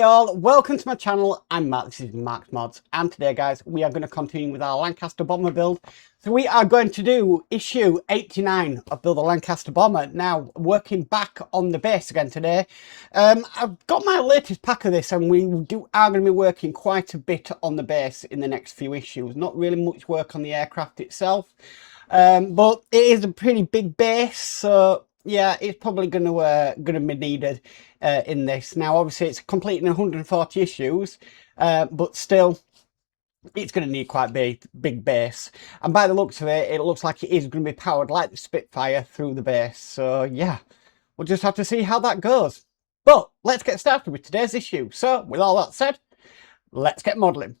Hi all, welcome to my channel. I'm Mark, this is Mark's Mods, and today guys we are going to continue with our Lancaster bomber build. So we are going to do issue 89 of Build a Lancaster Bomber. Now working back on the base again today. I've got my latest pack of this and we are going to be working quite a bit on the base in the next few issues. Not really much work on the aircraft itself, but it is a pretty big base, so yeah, it's probably going to be needed in this. Now, obviously, it's completing 140 issues, but still, it's going to need quite a big base. And by the looks of it, it looks like it is going to be powered like the Spitfire through the base. So yeah, we'll just have to see how that goes. But let's get started with today's issue. So with all that said, let's get modelling.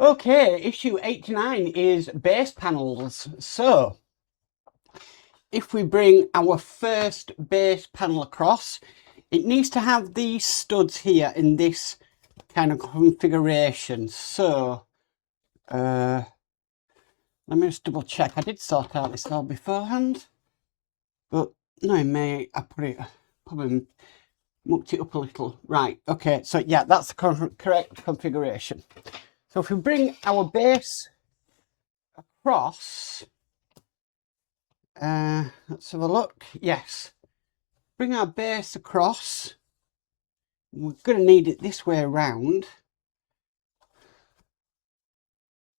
Okay, issue 89 is base panels. So if we bring our first base panel across, it needs to have these studs here in this kind of configuration. So let me just double check. I did sort out this all beforehand, but no, I put it, probably mucked it up a little. Right, okay, so yeah, that's the correct configuration. So if we bring our base across, let's have a look. Yes, bring our base across. We're going to need it this way around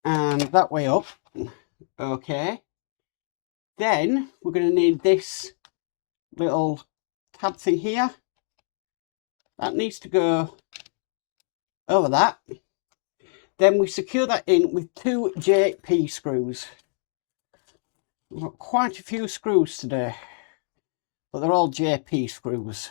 and that way up. Okay, then we're going to need this little tab thing here. That needs to go over that. Then we secure that in with 2 JP screws. We've got quite a few screws today, but they're all JP screws.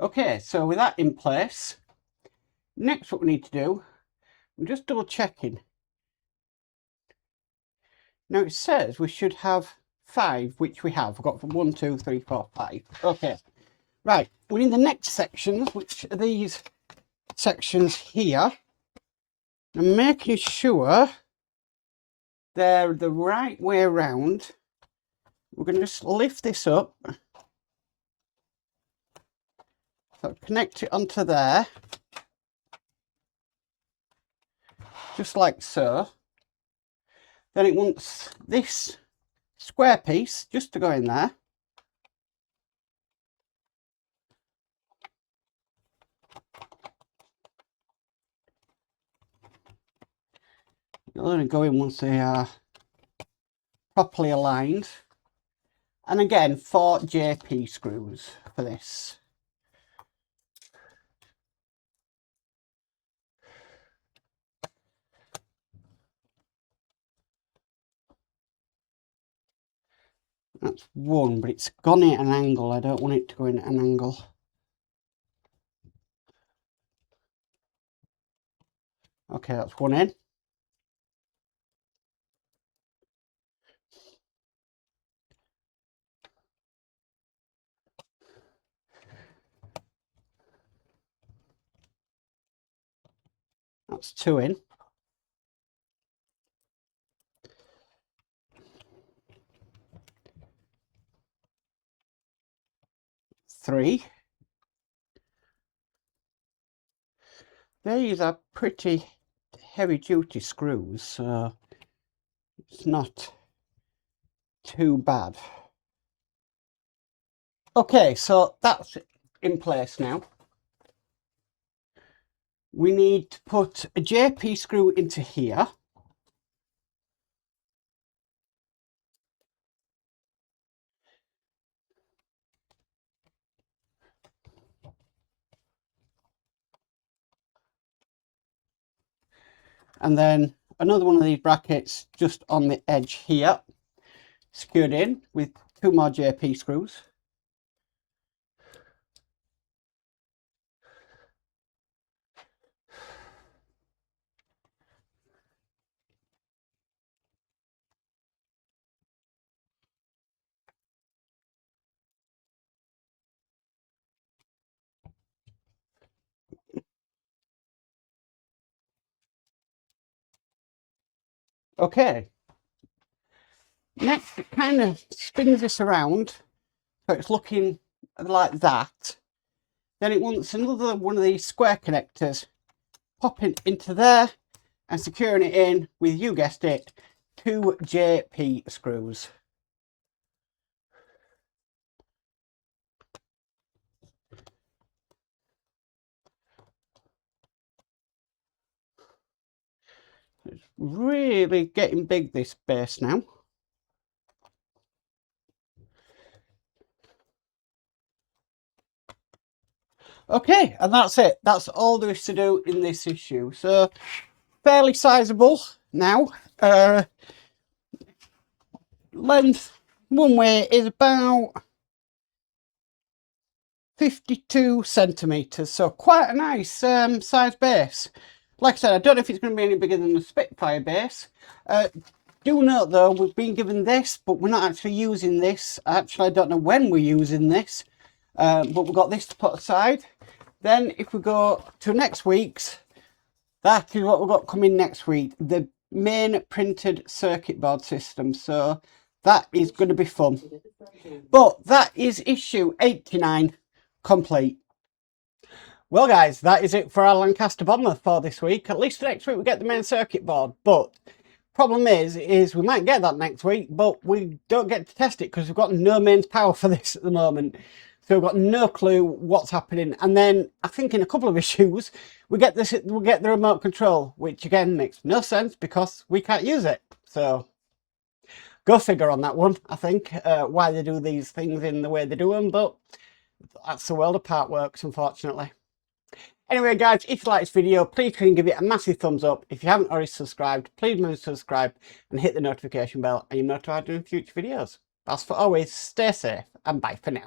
Okay, so with that in place, next what we need to do, I'm just double checking. Now it says we should have 5, which we have. We've got 1, 2, 3, 4, 5. Okay, right. We need the next sections, which are these sections here. I'm making sure they're the right way around. We're going to just lift this up. So connect it onto there. Just like so. Then it wants this square piece just to go in there. It'll only go in once they are properly aligned. And again, 4 JP screws for this. That's 1, but it's gone at an angle. I don't want it to go in at an angle. Okay, that's 1 in. That's 2 in. Three. These are pretty heavy duty screws, so it's not too bad. Okay, so that's in place now. We need to put a JP screw into here. And then another one of these brackets just on the edge here, secured in with 2 more JP screws. Okay. Next, it kind of spins this around, so it's looking like that. Then it wants another one of these square connectors popping into there and securing it in with, you guessed it, 2 JP screws. It's really getting big, this base now. Okay, and that's it. That's all there is to do in this issue. So, fairly sizable now. Length one way is about 52 centimetres, so quite a nice size base. Like I said, I don't know if it's going to be any bigger than the Spitfire base. Do note though, we've been given this, but we're not actually using this. Actually, I don't know when we're using this, but we've got this to put aside. Then if we go to next week's, that is what we've got coming next week, the main printed circuit board system. So that is going to be fun. But that is issue 89 complete. Well guys, that is it for our Lancaster bomber for this week. At least next week we get the main circuit board, but problem is we might get that next week, but we don't get to test it because we've got no mains power for this at the moment. So we've got no clue what's happening. And then I think in a couple of issues we get the remote control, which again makes no sense because we can't use it. So go figure on that one, I think, why they do these things in the way they do them, but that's the world of part works, unfortunately. Anyway, guys, if you like this video, please can give it a massive thumbs up. If you haven't already subscribed, please remember to subscribe and hit the notification bell and you're notified in future videos. As for always, stay safe and bye for now.